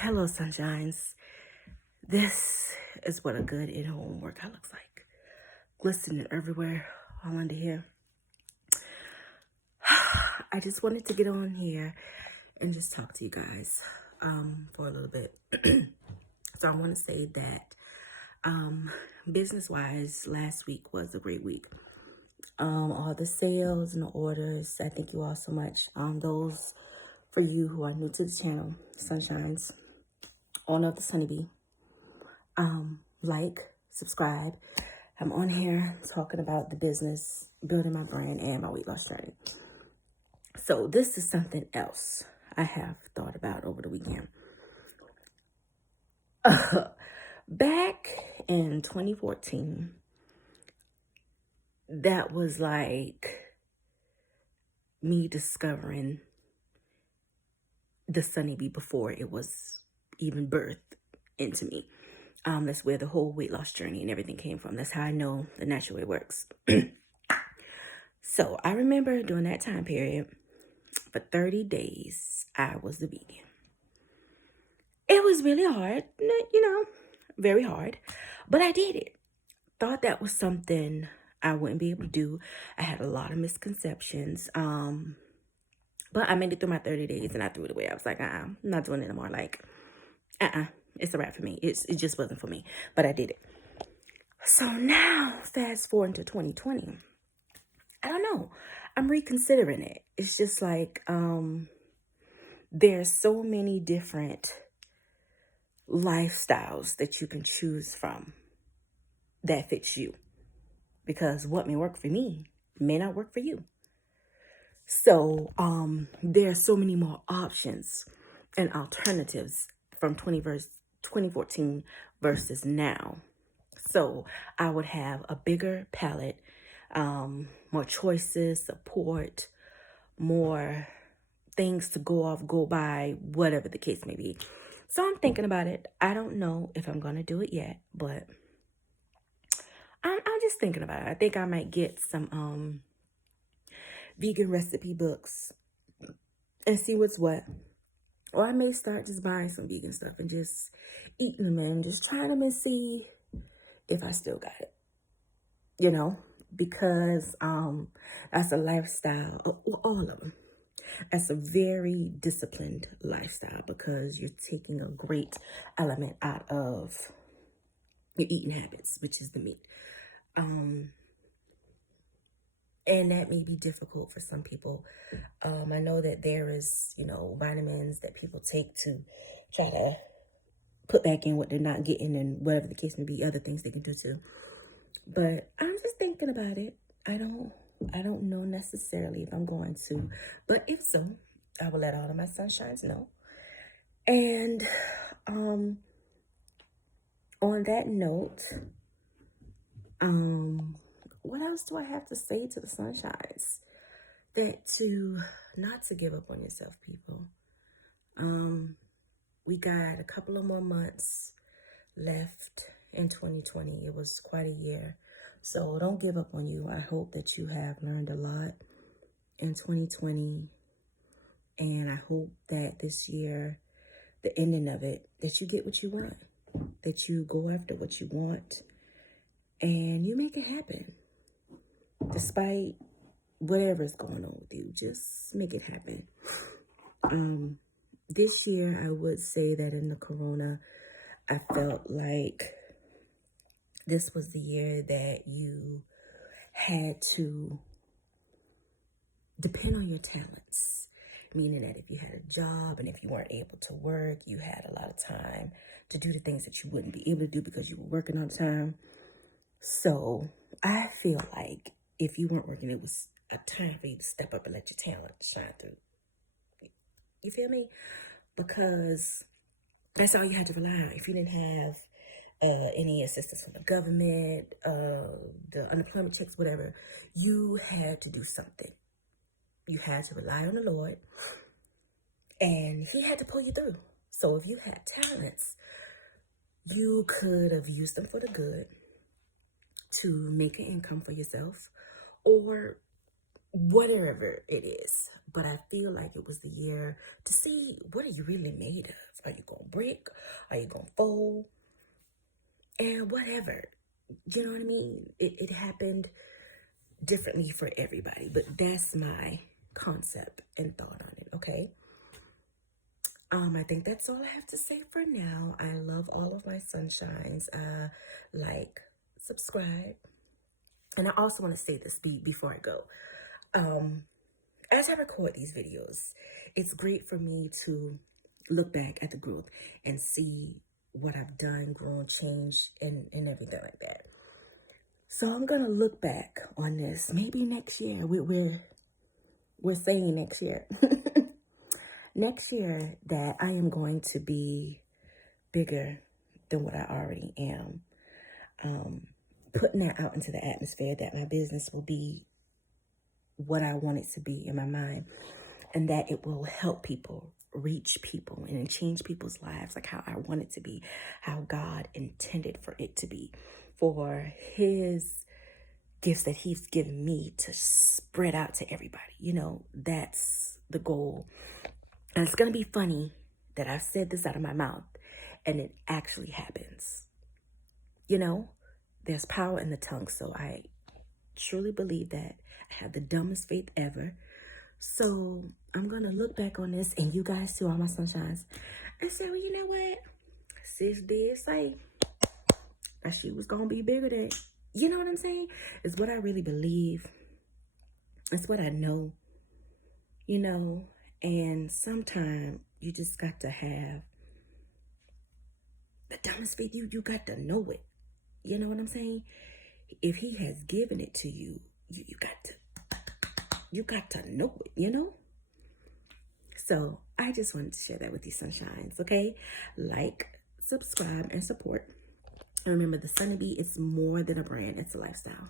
Hello, sunshines. This is what a good in-home workout looks like. Glistening everywhere, all under here. I just wanted to get on here and just talk to you guys for a little bit. So I want to say that business-wise, last week was a great week. All the sales and the orders, I thank you all so much. Those for you who are new to the channel, Sunshines, owner of the Sunny Bee. Like, subscribe. I'm on here talking about the business, building my brand, and my weight loss journey. So this is something else I have thought about over the weekend. Back in 2014, that was like me discovering the Sunny Bee before it was even birthed into me. That's where the whole weight loss journey and everything came from. That's how I know the natural way works. So I remember during that time period, for 30 days, I was the vegan. It was really hard, very hard, but I did it. Thought that was something I wouldn't be able to do. I had a lot of misconceptions, but I made it through my 30 days and I threw it away. I was like, I'm not doing it anymore. Like, it's a wrap for me. It just wasn't for me, but I did it. So now, fast forward into 2020. I don't know. I'm reconsidering it. It's just like there's so many different lifestyles that you can choose from that fits you. Because what may work for me may not work for you. So there are so many more options and alternatives from 2014 versus now. So I would have a bigger palette, more choices, support, more things to go by, whatever the case may be. So I'm thinking about it. I don't know if I'm going to do it yet, but I'm just thinking about it. I think I might get some vegan recipe books and see what's what. Or I may start just buying some vegan stuff and just eating them and just trying them and see if I still got it. Because that's a lifestyle, all of them. That's a very disciplined lifestyle because you're taking a great element out of your eating habits, which is the meat. And that may be difficult for some people. I know that there is, vitamins that people take to try to put back in what they're not getting and whatever the case may be, other things they can do too. But I'm just thinking about it. I don't know necessarily if I'm going to, but if so, I will let all of my sunshines know. And on that note, what else do I have to say to the sunshines? That not to give up on yourself, people. We got a couple of more months left in 2020. It was quite a year. So don't give up on you. I hope that you have learned a lot in 2020. And I hope that this year, the ending of it, that you get what you want. That you go after what you want. And you make it happen. Despite whatever's going on with you, just make it happen. This year, I would say that in the corona, I felt like this was the year that you had to depend on your talents. Meaning that if you had a job and if you weren't able to work, you had a lot of time to do the things that you wouldn't be able to do because you were working all the time. So I feel like if you weren't working, it was a time for you to step up and let your talent shine through. You feel me? Because that's all you had to rely on. If you didn't have any assistance from the government, the unemployment checks, whatever, you had to do something. You had to rely on the Lord, and He had to pull you through. So if you had talents, you could have used them for the good to make an income for yourself or whatever it is. But I feel like it was the year to see, what are you really made of? Are you going to break? Are you gonna fold? And whatever. You know what I mean? It happened differently for everybody, but that's my concept and thought on it, okay? I think that's all I have to say for now. I love all of my sunshines. Like, subscribe. And I also want to say this before I go. As I record these videos, it's great for me to look back at the growth and see what I've done, grown, changed, and everything like that. So I'm gonna look back on this maybe next year. We're saying next year. Next year that I am going to be bigger than what I already am. Putting that out into the atmosphere that my business will be what I want it to be in my mind, and that it will help people, reach people, and change people's lives like how I want it to be, how God intended for it to be, for his gifts that he's given me to spread out to everybody. You know, that's the goal. And it's going to be funny that I've said this out of my mouth and it actually happens. You know, there's power in the tongue. So I truly believe that. I have the dumbest faith ever. So I'm going to look back on this, and you guys too, all my sunshines, and say, well, you know what? Sis did say that she was going to be bigger than, you know what I'm saying? It's what I really believe. It's what I know, you know, and sometimes you just got to have the dumbest faith. You got to know it. You know what I'm saying? If he has given it to you, you got to know it, you know? So I just wanted to share that with you, sunshines, okay? Like, subscribe, and support. And remember, the Sunny Bee is more than a brand. It's a lifestyle.